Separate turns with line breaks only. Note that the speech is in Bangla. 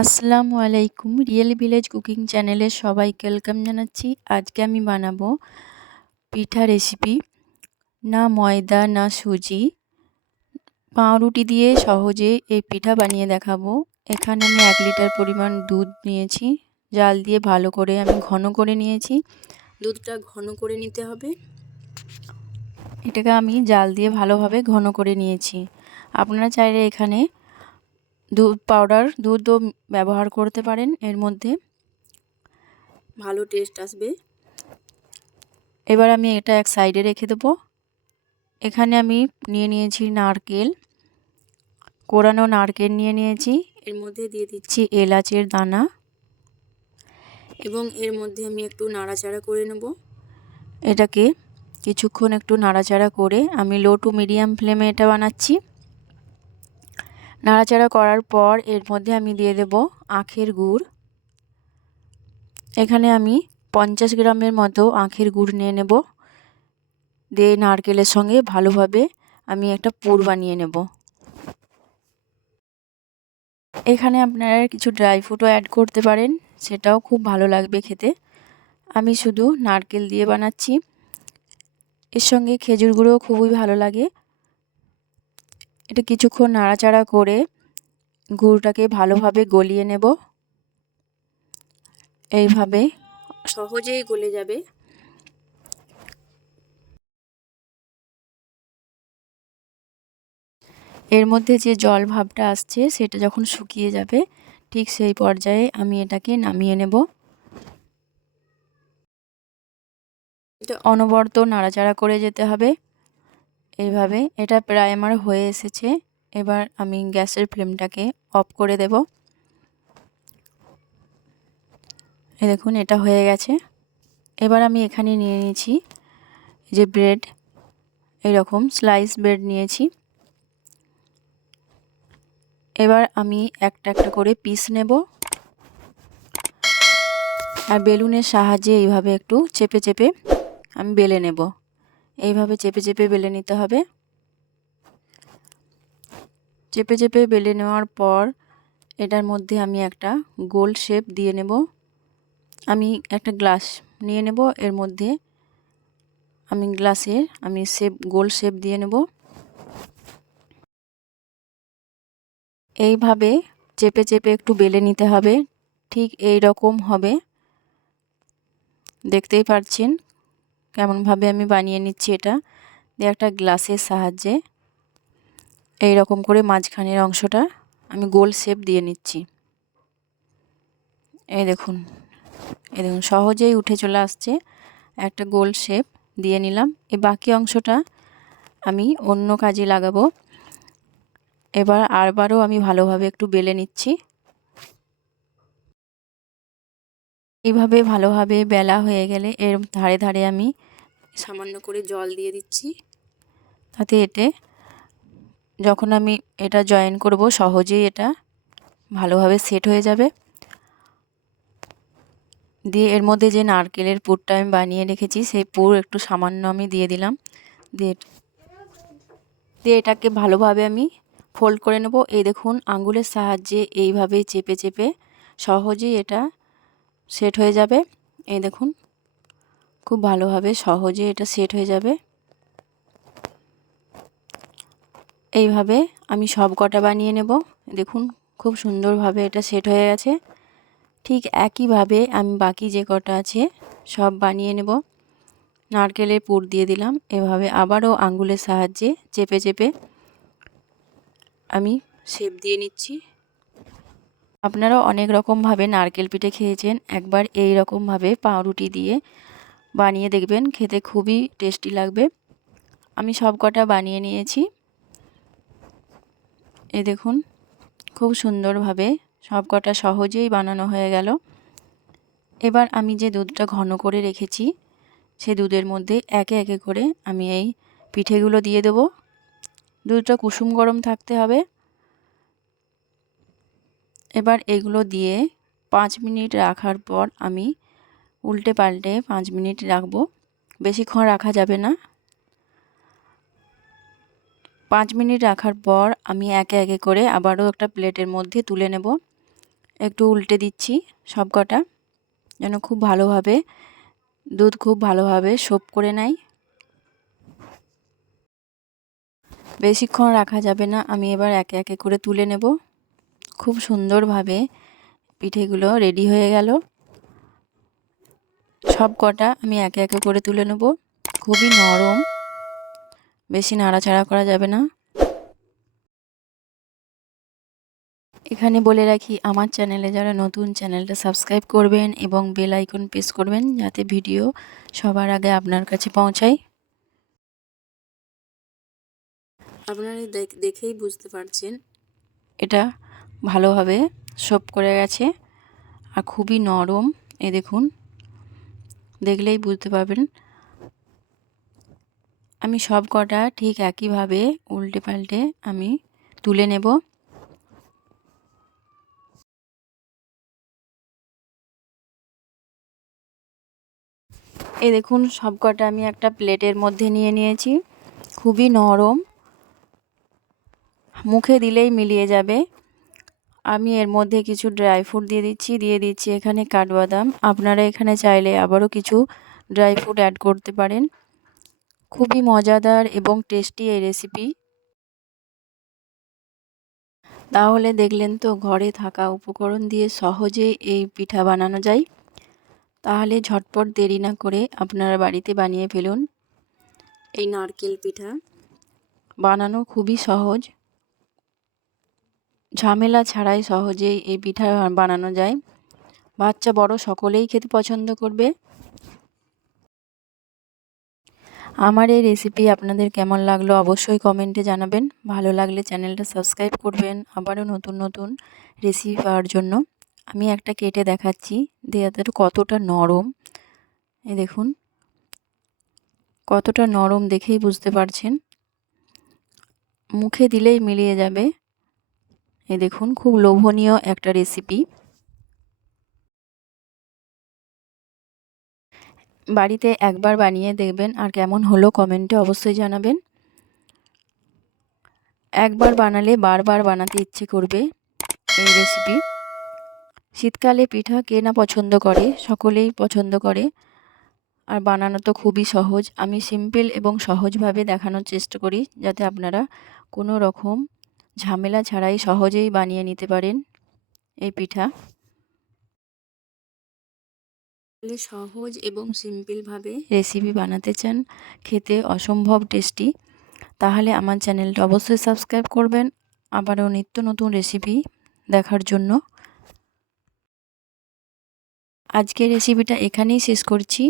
আসসালামু আলাইকুম রিয়েল ভিলেজ কুকিং চ্যানেলে সবাইকে ওয়েলকাম জানাচ্ছি। আজকে আমি বানাবো পিঠা রেসিপি না ময়দা, না সুজি। পাউরুটি দিয়ে সহজে এই পিঠা বানিয়ে দেখাবো। এখানে আমি এক লিটার পরিমাণ দুধ নিয়েছি। জাল দিয়ে ভালো করে আমি ঘন করে নিয়েছি। দুধটা ঘন করে নিতে হবে। এটাকে আমি জাল দিয়ে ভালোভাবে ঘন করে নিয়েছি। আপনারা চাইলে এখানে দুধ পাউডার দুধও ব্যবহার করতে পারেন এর মধ্যে। ভালো টেস্ট আসবে। এবার আমি এটা এক সাইডে রেখে দেবো। এখানে আমি নিয়ে নিয়েছি নারকেল। কোরানো নারকেল নিয়ে নিয়েছি। এর মধ্যে দিয়ে দিচ্ছি এলাচের দানা। এবং এর মধ্যে আমি একটু নাড়াচাড়া করে নেব। এটাকে কিছুক্ষণ একটু নাড়াচাড়া করে আমি লো টু মিডিয়াম ফ্লেমে এটা বানাচ্ছি। নাড়াচাড়া করার পর এর মধ্যে আমি দিয়ে দেব আখের গুড়। এখানে আমি পঞ্চাশ গ্রামের মতো আখের গুড় নিয়ে নেব। দিয়ে নারকেলের সঙ্গে ভালোভাবে আমি একটা পুর বানিয়ে নেব। এখানে আপনারা কিছু ড্রাই ফ্রুটও অ্যাড করতে পারেন, সেটাও খুব ভালো লাগবে খেতে। আমি শুধু নারকেল দিয়ে বানাচ্ছি। এর সঙ্গে খেজুর গুঁড়োও খুবই ভালো লাগে। এটা কিছুক্ষণ নাড়াচাড়া করে গুড়টাকে ভালোভাবে গলিয়ে নেব। এইভাবে সহজেই গলে যাবে। এর মধ্যে যে জল ভাবটা আসছে, সেটা যখন শুকিয়ে যাবে, ঠিক সেই পর্যায়ে আমি এটাকে নামিয়ে নেব। এটা অনবরত নাড়াচাড়া করে যেতে হবে। এইভাবে এটা প্রায় আমার হয়ে এসেছে। এবার আমি গ্যাসের ফ্লেমটাকে অফ করে দেব। দেখুন, এটা হয়ে গেছে। এবার আমি এখানে নিয়ে নিয়েছি যে ব্রেড এরকম স্লাইস ব্রেড নিয়েছি। এবার আমি একটা একটা করে পিস নেব। আর বেলুনের সাহায্যে এইভাবে একটু চেপে চেপে আমি বেলে নেব। এইভাবে চেপে চেপে বেলে নিতে হবে। চেপে চেপে বেলে নেওয়ার পর এটার মধ্যে আমি একটা গোল শেপ দিয়ে নেব। আমি একটা গ্লাস নিয়ে নেব, এর মধ্যে আমি গ্লাসের আমি শেপ, গোল শেপ দিয়ে নেব। এইভাবে চেপে চেপে একটু বেলে নিতে হবে, ঠিক এই রকম হবে। দেখতেই পাচ্ছেন কেমনভাবে আমি বানিয়ে নিচ্ছি এটা, দিয়ে একটা গ্লাসের সাহায্যে এই রকম করে মাঝখানের অংশটা আমি গোল শেপ দিয়ে নিচ্ছি। এই দেখুন এই দেখুন, সহজেই উঠে চলে আসছে। একটা গোল শেপ দিয়ে নিলাম। এই বাকি অংশটা আমি অন্য কাজে লাগাবো। এবার আরবারও আমি ভালোভাবে একটু বেলে নিচ্ছি। এইভাবে ভালোভাবে বেলা হয়ে গেলে এর ধারে ধারে আমি সামান্য করে জল দিয়ে দিচ্ছি। তাতে এতে যখন আমি এটা জয়েন করব সহজেই এটা ভালোভাবে সেট হয়ে যাবে। দিয়ে এর মধ্যে যে নারকেলের পুরটা আমি বানিয়ে রেখেছি সেই পুর একটু সামান্য আমি দিয়ে দিলাম। দিয়ে দিয়ে এটাকে ভালোভাবে আমি ফোল্ড করে নেব। এই দেখুন আঙ্গুলের সাহায্যে এইভাবে চেপে চেপে সহজেই এটা সেট হয়ে যাবে। এই দেখুন, খুব ভালোভাবে সহজে এটা সেট হয়ে যাবে। এইভাবে আমি সব কটা বানিয়ে নেব। দেখুন, খুব সুন্দরভাবে এটা সেট হয়ে গেছে। ঠিক একইভাবে আমি বাকি যে কটা আছে সব বানিয়ে নেব। নারকেলের পুর দিয়ে দিলাম। এভাবে আবারও আঙ্গুলের সাহায্যে চেপে চেপে আমি শেপ দিয়ে নিচ্ছি। আপনারা অনেক রকমভাবে নারকেল পিঠে খেয়েছেন। একবার এই রকমভাবে পাউরুটি দিয়ে বানিয়ে দেখবেন, খেতে খুবই টেস্টি লাগবে। আমি সব কটা বানিয়ে নিয়েছি। এ দেখুন, খুব সুন্দরভাবে সব কটা সহজেই বানানো হয়ে গেল। এবার আমি যে দুধটা ঘন করে রেখেছি, সে দুধের মধ্যে একে একে করে আমি এই পিঠেগুলো দিয়ে দেব। দুধটা কুসুম গরম থাকতে হবে। এবার এগুলো দিয়ে পাঁচ মিনিট রাখার পর আমি উল্টে পাল্টে পাঁচ মিনিট রাখব। বেশিক্ষণ রাখা যাবে না। পাঁচ মিনিট রাখার পর আমি একে একে করে আবারও একটা প্লেটের মধ্যে তুলে নেব। একটু উল্টে দিচ্ছি সব কটা যেন খুব ভালোভাবে, দুধ খুব ভালোভাবে সোপ করে নেয়। বেশিক্ষণ রাখা যাবে না, আমি এবার একে একে করে তুলে নেব। খুব সুন্দরভাবে পিঠেগুলো রেডি হয়ে গেল। সব কটা আমি একে একে করে তুলে নেব। খুবই নরম, বেশি নাড়াচাড়া করা যাবে না। এখানে বলে রাখি, আমার চ্যানেলে যারা নতুন চ্যানেলটা সাবস্ক্রাইব করবেন এবং বেল আইকন প্রেস করবেন যাতে ভিডিও সবার আগে আপনার কাছে পৌঁছায়। আপনারা দেখেই বুঝতে পারছেন, এটা ভালোভাবে সোপ করে গেছে। আর খুবই নরম, এ দেখুন। দেখলেই বুঝতে পারবেন। আমি সব কটা ঠিক একইভাবে উল্টে পাল্টে আমি তুলে নেব। এই দেখুন, সব কটা আমি একটা প্লেটের মধ্যে নিয়ে নিয়েছি। খুবই নরম। মুখে দিলেই মিলিয়ে যাবে। আমি এর মধ্যে কিছু ড্রাই ফ্রুট দিয়ে দিচ্ছি দিয়ে দিচ্ছি এখানে কাঠবাদাম। আপনারা এখানে চাইলে আবারও কিছু ড্রাই ফ্রুট অ্যাড করতে পারেন। খুবই মজাদার এবং টেস্টি এই রেসিপি। তাহলে দেখলেন তো, ঘরে থাকা উপকরণ দিয়ে সহজে এই পিঠা বানানো যায়। তাহলে ঝটপট দেরি না করে আপনারা বাড়িতে বানিয়ে ফেলুন। এই নারকেল পিঠা। বানানো খুবই সহজ। ঝামেলা ছাড়াই সহজেই এই পিঠা বানানো যায়। বাচ্চা বড় সকলেই খেতে পছন্দ করবে। আমার এই রেসিপি আপনাদের কেমন লাগল অবশ্যই কমেন্টে জানাবেন। ভালো লাগলে চ্যানেলটা সাবস্ক্রাইব করবেন। আবারও নতুন নতুন রেসিপি পাওয়ার জন্য। আমি একটা কেটে দেখাচ্ছি। দেওয়াতে কতটা নরম। এ দেখুন। কতটা নরম দেখেই বুঝতে পারছেন। মুখে দিলেই মিলিয়ে যাবে। এ দেখুন, খুব লোভনীয় একটা রেসিপি বাড়িতে একবার বানিয়ে দেখবেন আর কেমন হলো কমেন্টে অবশ্যই জানাবেন। একবার বানালে বারবার বানাতে ইচ্ছে করবে এই রেসিপি শীতকালে পিঠা কে না পছন্দ করে, সকলেই পছন্দ করে। আর বানানো তো খুবই সহজ। আমি সিম্পল এবং সহজভাবে দেখানোর চেষ্টা করি যাতে আপনারা কোনো রকম ঝামেলা ছাড়াই সহজেই বানিয়ে নিতে পারেন এই পিঠা। সহজ এবং সিম্পলভাবে রেসিপি বানাতে চান খেতে অসম্ভব টেস্টি তাহলে আমার চ্যানেলটা অবশ্যই সাবস্ক্রাইব করবেন। আবারও নিত্য নতুন রেসিপি দেখার জন্য। আজকের রেসিপিটা এখানেই শেষ করছি।